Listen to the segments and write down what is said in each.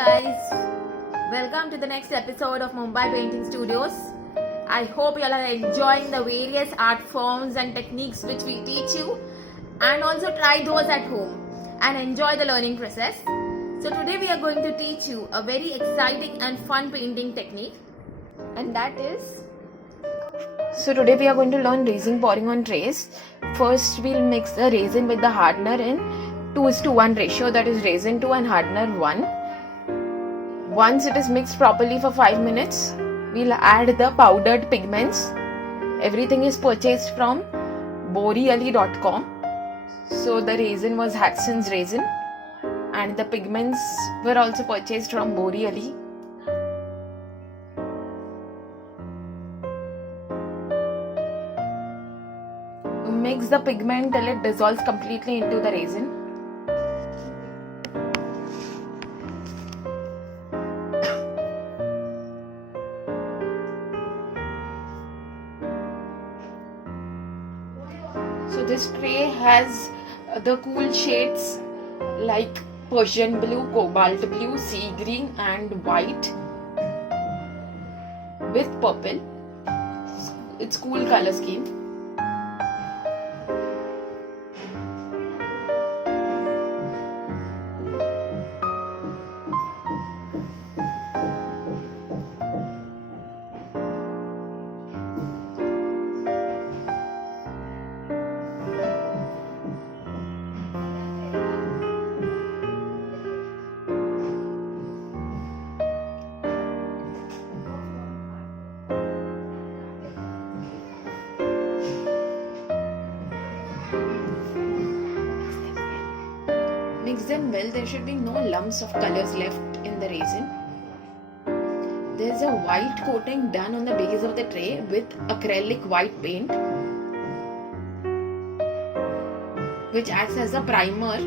guys, welcome to the next episode of Mumbai Painting Studios. I hope you all are enjoying the various art forms and techniques which we teach you, and also try those at home and enjoy the learning process. So today we are going to teach you a very exciting and fun painting technique, and that is... So today we are going to learn resin pouring on trays. First we'll mix the resin with the hardener in 2:1 ratio, that is resin 2 and hardener 1. Once it is mixed properly for 5 minutes, we'll add the powdered pigments. Everything is purchased from boreali.com. So the resin was Haxton's resin and the pigments were also purchased from Boreali. Mix the pigment till it dissolves completely into the resin. So this tray has the cool shades like Persian blue, cobalt blue, sea green and white with purple. It's cool color scheme. Mix them well. There should be no lumps of colors left in the resin. There is a white coating done on the base of the tray with acrylic white paint, which acts as a primer.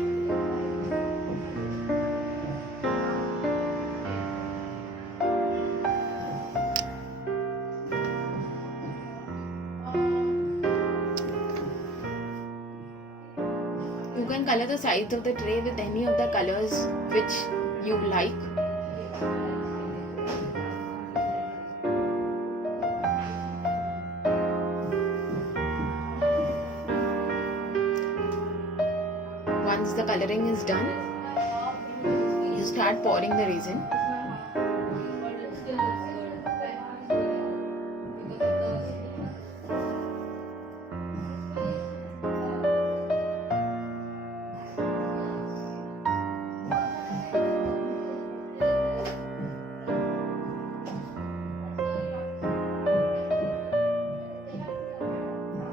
You can color the sides of the tray with any of the colors which you like. Once the coloring is done, you start pouring the resin.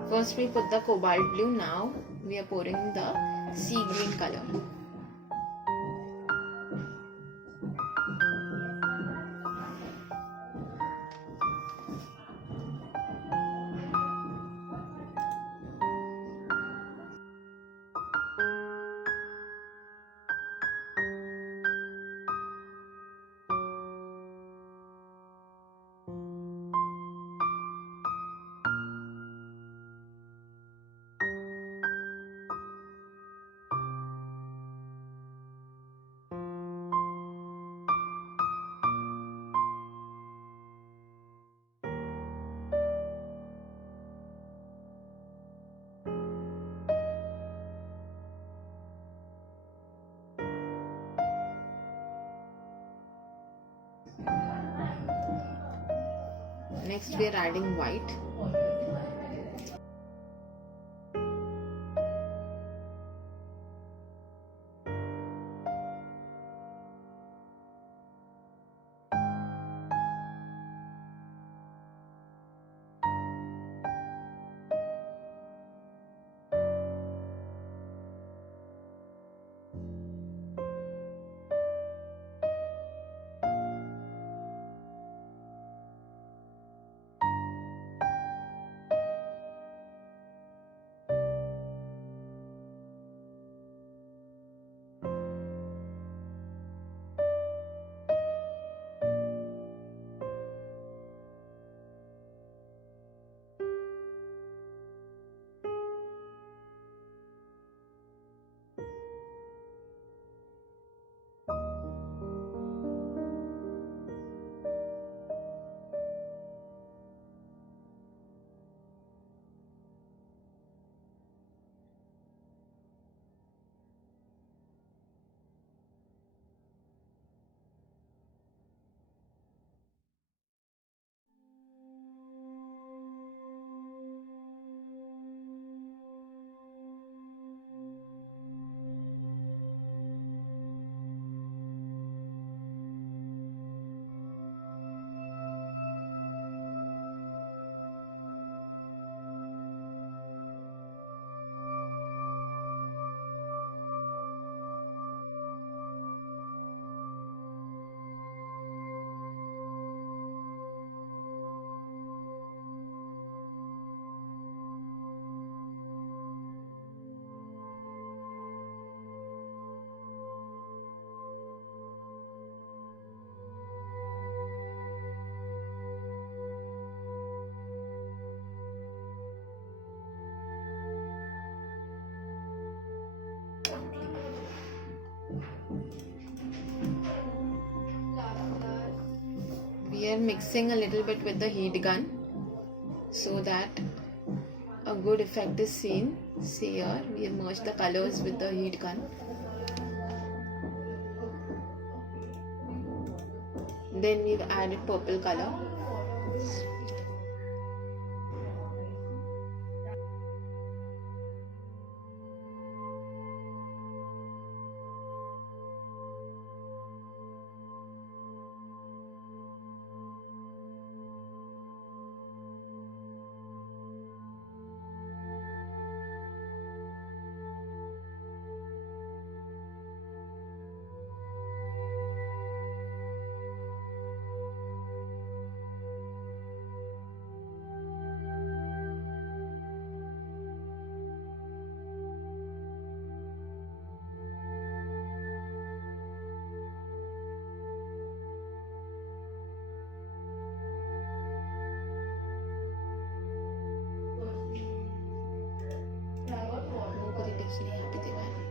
First we put the cobalt blue, now we are pouring the sea green color. Next we are adding white. we are mixing a little bit with the heat gun so that a good effect is seen. See here, we have merged the colors with the heat gun. Then we've added purple color. Happy Diwali.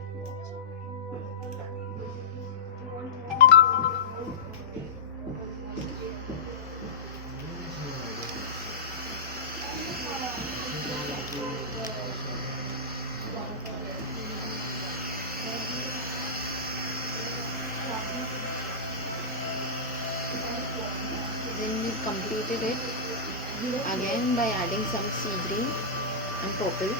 Then we completed it again by adding some sea green and purple.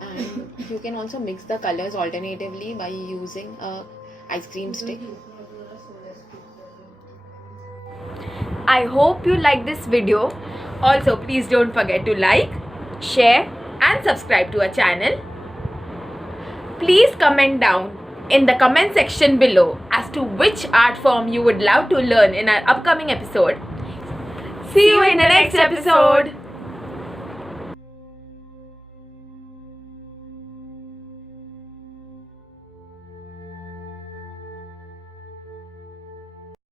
And you can also mix the colors alternatively by using a ice cream stick. I hope you like this video. Also, please don't forget to like, share and subscribe to our channel. Please comment down in the comment section below as to which art form you would love to learn in our upcoming episode. See you in the next episode.